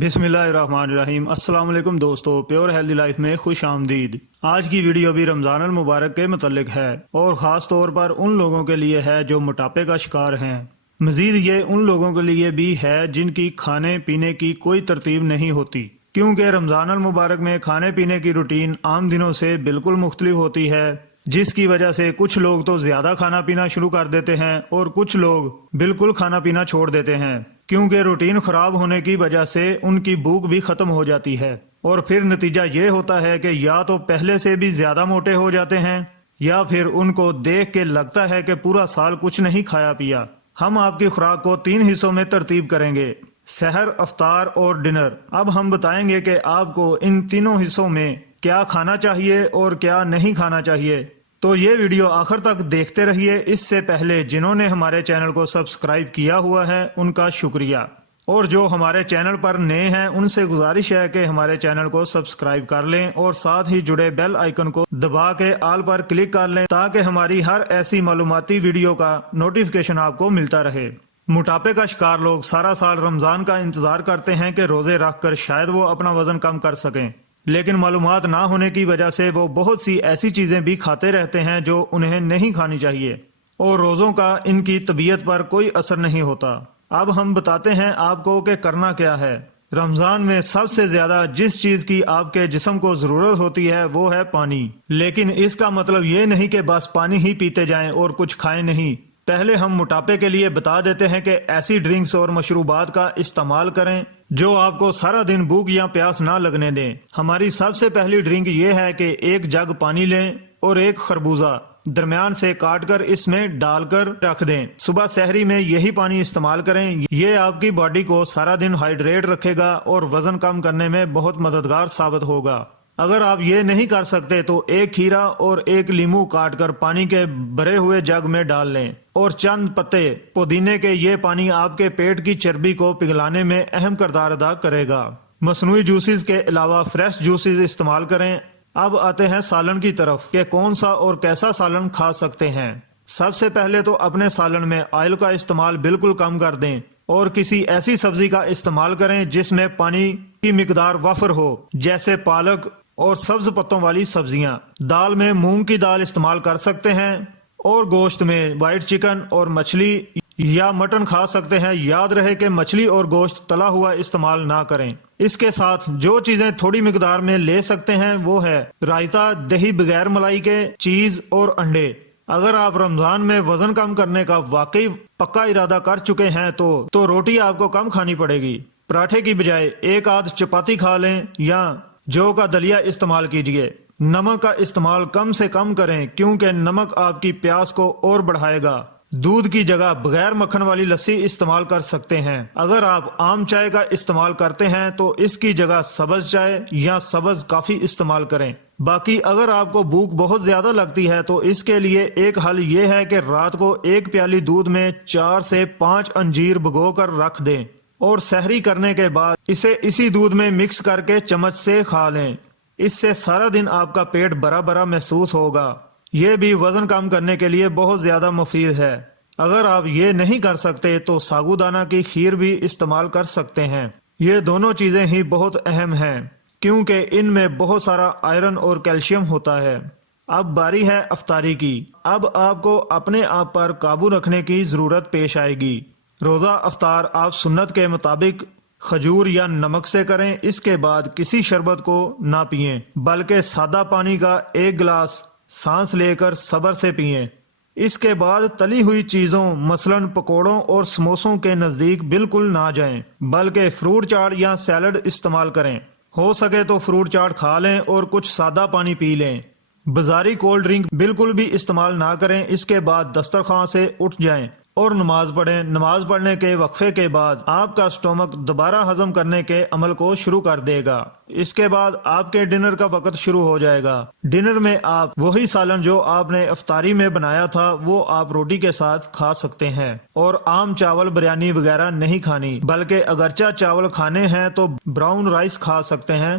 بسم اللہ الرحمن الرحیم۔ السلام علیکم دوستو، پیور ہیلدی لائف میں خوش آمدید۔ آج کی ویڈیو بھی رمضان المبارک کے متعلق ہے اور خاص طور پر ان لوگوں کے لیے ہے جو موٹاپے کا شکار ہیں۔ مزید یہ ان لوگوں کے لیے بھی ہے جن کی کھانے پینے کی کوئی ترتیب نہیں ہوتی، کیونکہ رمضان المبارک میں کھانے پینے کی روٹین عام دنوں سے بالکل مختلف ہوتی ہے، جس کی وجہ سے کچھ لوگ تو زیادہ کھانا پینا شروع کر دیتے ہیں اور کچھ لوگ بالکل کھانا پینا چھوڑ دیتے ہیں، کیونکہ روٹین خراب ہونے کی وجہ سے ان کی بھوک بھی ختم ہو جاتی ہے، اور پھر نتیجہ یہ ہوتا ہے کہ یا تو پہلے سے بھی زیادہ موٹے ہو جاتے ہیں یا پھر ان کو دیکھ کے لگتا ہے کہ پورا سال کچھ نہیں کھایا پیا۔ ہم آپ کی خوراک کو 3 حصوں میں ترتیب کریں گے: سحر، افطار اور ڈنر۔ اب ہم بتائیں گے کہ آپ کو ان تینوں حصوں میں کیا کھانا چاہیے اور کیا نہیں کھانا چاہیے، تو یہ ویڈیو آخر تک دیکھتے رہیے۔ اس سے پہلے جنہوں نے ہمارے چینل کو سبسکرائب کیا ہوا ہے ان کا شکریہ، اور جو ہمارے چینل پر نئے ہیں ان سے گزارش ہے کہ ہمارے چینل کو سبسکرائب کر لیں اور ساتھ ہی جڑے بیل آئیکن کو دبا کے آل پر کلک کر لیں تاکہ ہماری ہر ایسی معلوماتی ویڈیو کا نوٹیفیکیشن آپ کو ملتا رہے۔ موٹاپے کا شکار لوگ سارا سال رمضان کا انتظار کرتے ہیں کہ روزے رکھ کر شاید وہ اپنا وزن کم کر سکیں، لیکن معلومات نہ ہونے کی وجہ سے وہ بہت سی ایسی چیزیں بھی کھاتے رہتے ہیں جو انہیں نہیں کھانی چاہیے، اور روزوں کا ان کی طبیعت پر کوئی اثر نہیں ہوتا۔ اب ہم بتاتے ہیں آپ کو کہ کرنا کیا ہے۔ رمضان میں سب سے زیادہ جس چیز کی آپ کے جسم کو ضرورت ہوتی ہے وہ ہے پانی، لیکن اس کا مطلب یہ نہیں کہ بس پانی ہی پیتے جائیں اور کچھ کھائیں نہیں۔ پہلے ہم موٹاپے کے لیے بتا دیتے ہیں کہ ایسی ڈرنکس اور مشروبات کا استعمال کریں جو آپ کو سارا دن بھوک یا پیاس نہ لگنے دیں۔ ہماری سب سے پہلی ڈرنک یہ ہے کہ 1 جگ پانی لیں اور 1 خربوزہ درمیان سے کاٹ کر اس میں ڈال کر رکھ دیں۔ صبح سحری میں یہی پانی استعمال کریں، یہ آپ کی باڈی کو سارا دن ہائیڈریٹ رکھے گا اور وزن کم کرنے میں بہت مددگار ثابت ہوگا۔ اگر آپ یہ نہیں کر سکتے تو 1 کھیرا اور 1 لیمو کاٹ کر پانی کے بھرے ہوئے جگ میں ڈال لیں، اور چند پتے پودینے کے۔ یہ پانی آپ کے پیٹ کی چربی کو پگھلانے میں اہم کردار ادا کرے گا۔ مصنوعی جوسز کے علاوہ فریش جوسز استعمال کریں۔ اب آتے ہیں سالن کی طرف کہ کون سا اور کیسا سالن کھا سکتے ہیں۔ سب سے پہلے تو اپنے سالن میں آئل کا استعمال بالکل کم کر دیں اور کسی ایسی سبزی کا استعمال کریں جس میں پانی کی مقدار وافر ہو، جیسے پالک اور سبز پتوں والی سبزیاں۔ دال میں مونگ کی دال استعمال کر سکتے ہیں، اور گوشت میں وائٹ چکن اور مچھلی یا مٹن کھا سکتے ہیں۔ یاد رہے کہ مچھلی اور گوشت تلا ہوا استعمال نہ کریں۔ اس کے ساتھ جو چیزیں تھوڑی مقدار میں لے سکتے ہیں وہ ہے رائتا، دہی بغیر ملائی کے، چیز اور انڈے۔ اگر آپ رمضان میں وزن کم کرنے کا واقعی پکا ارادہ کر چکے ہیں تو روٹی آپ کو کم کھانی پڑے گی۔ پراٹھے کی بجائے 1 آدھ چپاتی کھا لیں یا جو کا دلیا استعمال کیجیے۔ نمک کا استعمال کم سے کم کریں کیونکہ نمک آپ کی پیاس کو اور بڑھائے گا۔ دودھ کی جگہ بغیر مکھن والی لسی استعمال کر سکتے ہیں۔ اگر آپ عام چائے کا استعمال کرتے ہیں تو اس کی جگہ سبز چائے یا سبز کافی استعمال کریں۔ باقی اگر آپ کو بھوک بہت زیادہ لگتی ہے تو اس کے لیے ایک حل یہ ہے کہ رات کو 1 پیالی دودھ میں 4 سے 5 انجیر بھگو کر رکھ دیں، اور سحری کرنے کے بعد اسے اسی دودھ میں مکس کر کے چمچ سے کھا لیں۔ اس سے سارا دن آپ کا پیٹ بھرا بھرا محسوس ہوگا۔ یہ بھی وزن کم کرنے کے لیے بہت زیادہ مفید ہے۔ اگر آپ یہ نہیں کر سکتے تو ساگودانہ کی کھیر بھی استعمال کر سکتے ہیں۔ یہ دونوں چیزیں ہی بہت اہم ہیں کیونکہ ان میں بہت سارا آئرن اور کیلشیم ہوتا ہے۔ اب باری ہے افطاری کی۔ اب آپ کو اپنے آپ پر قابو رکھنے کی ضرورت پیش آئے گی۔ روزہ افطار آپ سنت کے مطابق کھجور یا نمک سے کریں۔ اس کے بعد کسی شربت کو نہ پئیں بلکہ سادہ پانی کا 1 گلاس سانس لے کر صبر سے پئیں۔ اس کے بعد تلی ہوئی چیزوں مثلاً پکوڑوں اور سموسوں کے نزدیک بالکل نہ جائیں بلکہ فروٹ چاٹ یا سیلڈ استعمال کریں۔ ہو سکے تو فروٹ چاٹ کھا لیں اور کچھ سادہ پانی پی لیں۔ بازاری کولڈ ڈرنک بالکل بھی استعمال نہ کریں۔ اس کے بعد دسترخوان سے اٹھ جائیں اور نماز پڑھیں۔ نماز پڑھنے کے وقفے کے بعد آپ کا سٹومک دوبارہ ہضم کرنے کے عمل کو شروع کر دے گا۔ اس کے بعد آپ کے ڈنر کا وقت شروع ہو جائے گا۔ ڈنر میں آپ وہی سالن جو آپ نے افطاری میں بنایا تھا وہ آپ روٹی کے ساتھ کھا سکتے ہیں، اور عام چاول بریانی وغیرہ نہیں کھانی، بلکہ اگرچہ چاول کھانے ہیں تو براؤن رائس کھا سکتے ہیں،